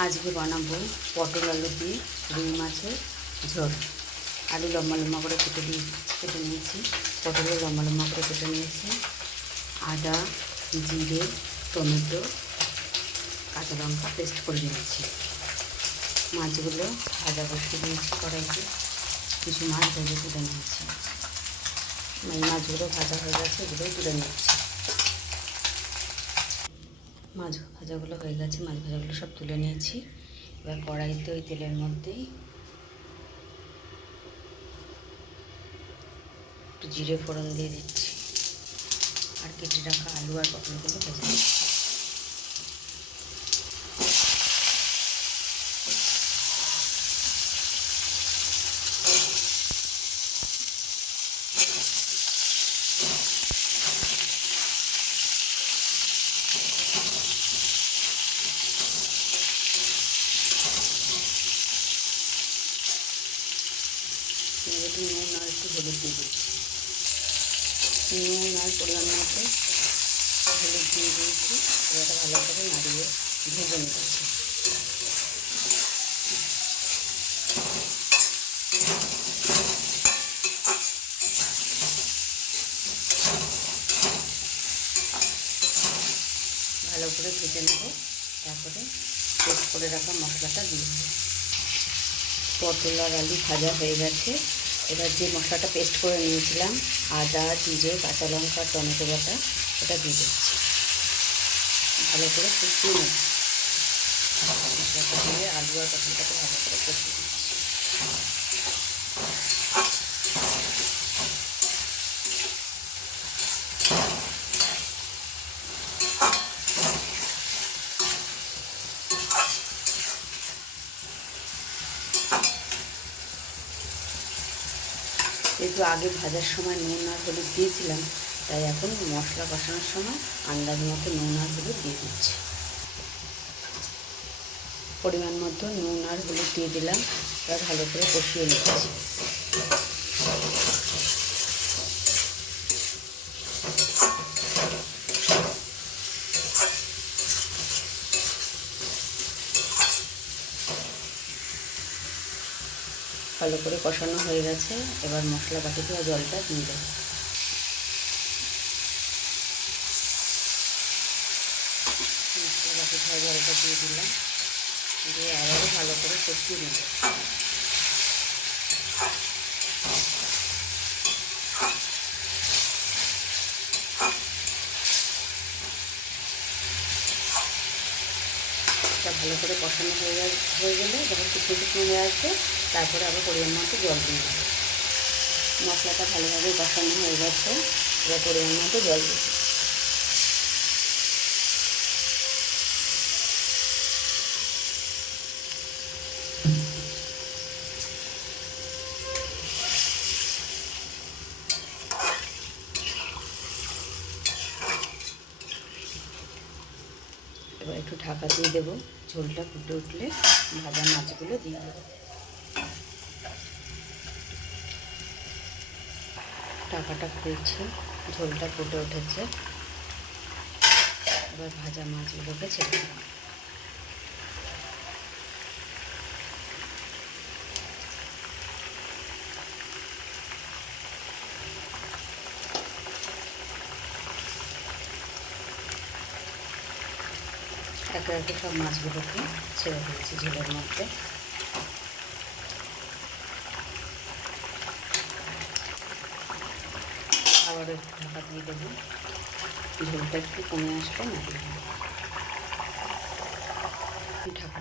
আজকে বানাবো পটল আলু দিয়ে রুই মাছের ঝোল। আলু লম্বা লম্বা করে কেটে নিয়েছি, পটলও লম্বা লম্বা করে কেটে নিয়েছি। আদা, জিরে, টমেটো, কাঁচা লঙ্কা পেস্ট করে নিয়েছি। মাছগুলো ভাজা করতে দিয়েছি কড়াইতে, কিছু মাছ ভেজে তুলে নিয়েছি। এই মাছগুলো ভাজা হয়ে গেছে, এগুলোই তুলে নিচ্ছি। মাছ ভাজাগুলো হয়ে গেছে, মাছ ভাজাগুলো সব তুলে নিয়েছি। এবার কড়াইতে ওই তেলের মধ্যেই একটু জিরে ফোড়ন দিয়ে দিচ্ছি, আর কেটে রাখা আলু আর পটলগুলো ভেজে দিচ্ছি। একটু নুন আর একটু হলুদ দিয়ে দিচ্ছি। নুন আর পরিমাণ মতো হলুদ দিয়ে দিয়েছি। এটা ভালো করে নাড়িয়ে ভেজে নিচ্ছি। ভালো করে ভেজে নেব, তারপরে পেস্ট করে রাখা মশলাটা দিয়ে দেবো। পটল আর আলু ভাজা হয়ে গেছে। এবার যে মশলাটা পেস্ট করে নিয়েছিলাম, আদা, জিরে, কাঁচা লঙ্কা, টমেটো বাটা, ওটা দিয়ে দিচ্ছি। ভালো করে কষিয়ে নেব। মশলাটা দিয়ে আলু আর পটলটাকে ভালো করে কষিয়ে দিচ্ছি। যেহেতু আগে ভাজার সময় নুন আর হলুদ দিয়েছিলাম, তাই এখন মশলা কষানোর সময় আন্দাজ মতো নুন আর হলুদ দিয়ে দিচ্ছি। পরিমাণ মতো নুন আর হলুদ দিয়ে দিলাম। এবার ভালো করে কষিয়ে নিচ্ছি। ভালো করে কষানো হয়ে গেছে। এবার মশলা বাটি দেওয়া জলটা দিয়ে দেবো। মশলা বাটি দেওয়া জলটা দিয়ে দিলাম, দিয়ে আবারও ভালো করে কষিয়ে নেব। ভালো করে কষানো হয়ে গেলে যখন শুকনো শুকনো হয়ে আসবে, তারপরে আবার পরিমাণ মতো জল দিয়ে দেবো। মশলাটা ভালোভাবে কষানো হয়ে গেছে, এবার পরিমাণ মতো জল দিয়ে দেবো। এবার একটু ঢাকা দিয়ে দেবো। ঝোলটা ফুটে উঠলে ভাজা মাছগুলো দিয়ে দেবো। ঢাকাটা খুলছে, ঝোলটা ফুটে উঠেছে। এবার ভাজা মাছগুলোকে ছেড়ে দেবো। একে একে সব মাছগুলোকে ছেড়ে দিয়েছি ঝোলের মধ্যে। আবার একটু ঢাকা দিয়ে দেবো। ঝোলটা একটু কমে আসবে, না ঢাকা